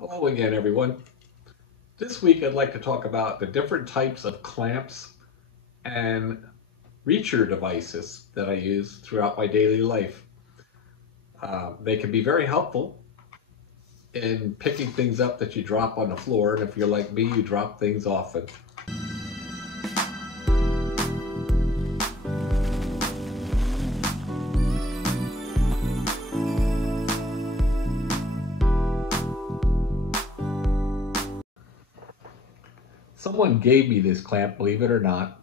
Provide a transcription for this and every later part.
Hello again, everyone. This week I'd like to talk about the different types of clamps and reacher devices that I use throughout my daily life. They can be very helpful in picking things up that you drop on the floor, and if you're like me, you drop things often. Someone gave me this clamp, believe it or not,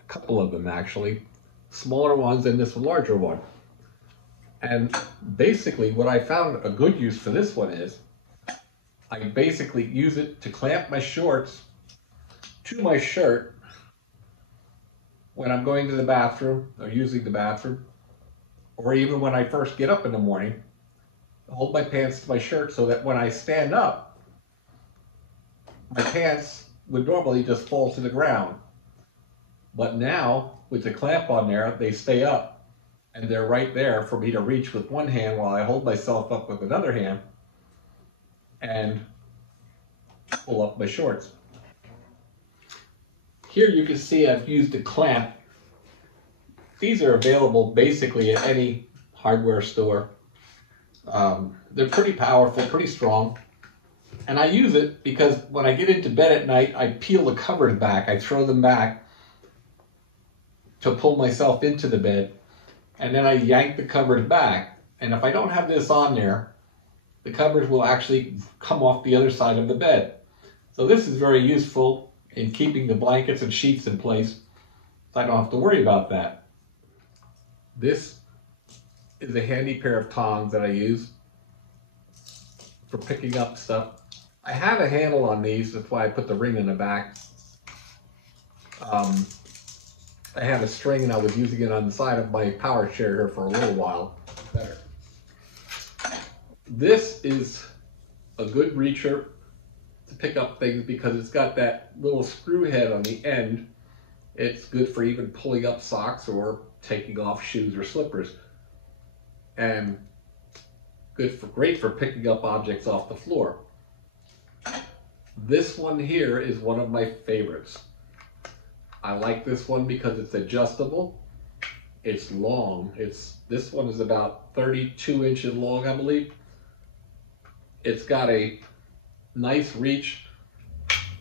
a couple of them actually, smaller ones and this larger one. And basically what I found a good use for this one is, I basically use it to clamp my shorts to my shirt when I'm going to the bathroom or using the bathroom, or even when I first get up in the morning. I hold my pants to my shirt so that when I stand up, my pants would normally just fall to the ground. But now, with the clamp on there, they stay up and they're right there for me to reach with one hand while I hold myself up with another hand and pull up my shorts. Here you can see I've used a clamp. These are available basically at any hardware store. They're pretty powerful, pretty strong. And I use it because when I get into bed at night, I peel the covers back. I throw them back to pull myself into the bed. And then I yank the covers back. And if I don't have this on there, the covers will actually come off the other side of the bed. So this is very useful in keeping the blankets and sheets in place, so I don't have to worry about that. This is a handy pair of tongs that I use for picking up stuff. I have a handle on these, that's why I put the ring in the back. I had a string and I was using it on the side of my power chair here for a little while. Better. This is a good reacher to pick up things because it's got that little screw head on the end. It's good for even pulling up socks or taking off shoes or slippers. And great for picking up objects off the floor. This one here is one of my favorites. I like this one because it's adjustable. It's long. This one is about 32 inches long, I believe. It's got a nice reach.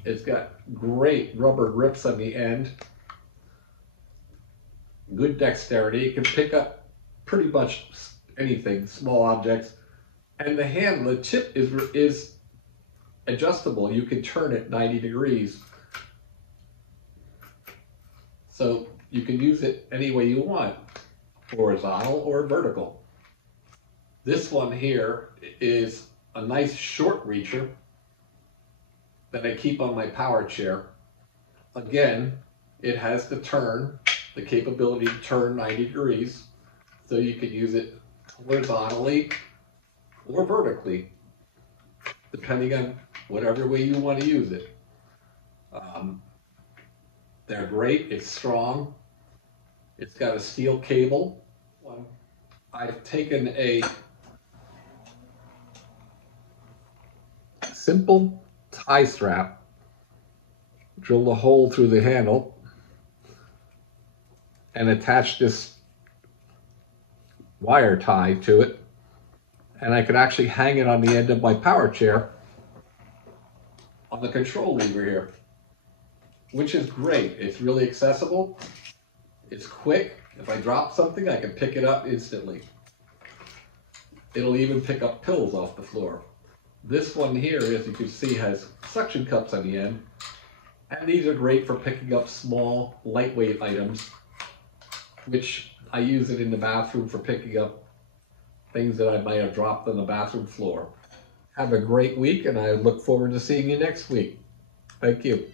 It's got great rubber grips on the end. Good dexterity. It can pick up pretty much anything, small objects. And the handle, the tip is adjustable. You can turn it 90 degrees. So you can use it any way you want, horizontal or vertical. This one here is a nice short reacher that I keep on my power chair. Again, it has the capability to turn 90 degrees, so you can use it horizontally or vertically, depending on whatever way you want to use it. They're great, it's strong. It's got a steel cable. I've taken a simple tie strap, drilled a hole through the handle, and attached this wire tie to it. And I could actually hang it on the end of my power chair on the control lever here, which is great. It's really accessible. It's quick. If I drop something, I can pick it up instantly. It'll even pick up pills off the floor. This one here, as you can see, has suction cups on the end. And these are great for picking up small, lightweight items, which I use it in the bathroom for picking up things that I might have dropped on the bathroom floor. Have a great week, and I look forward to seeing you next week. Thank you.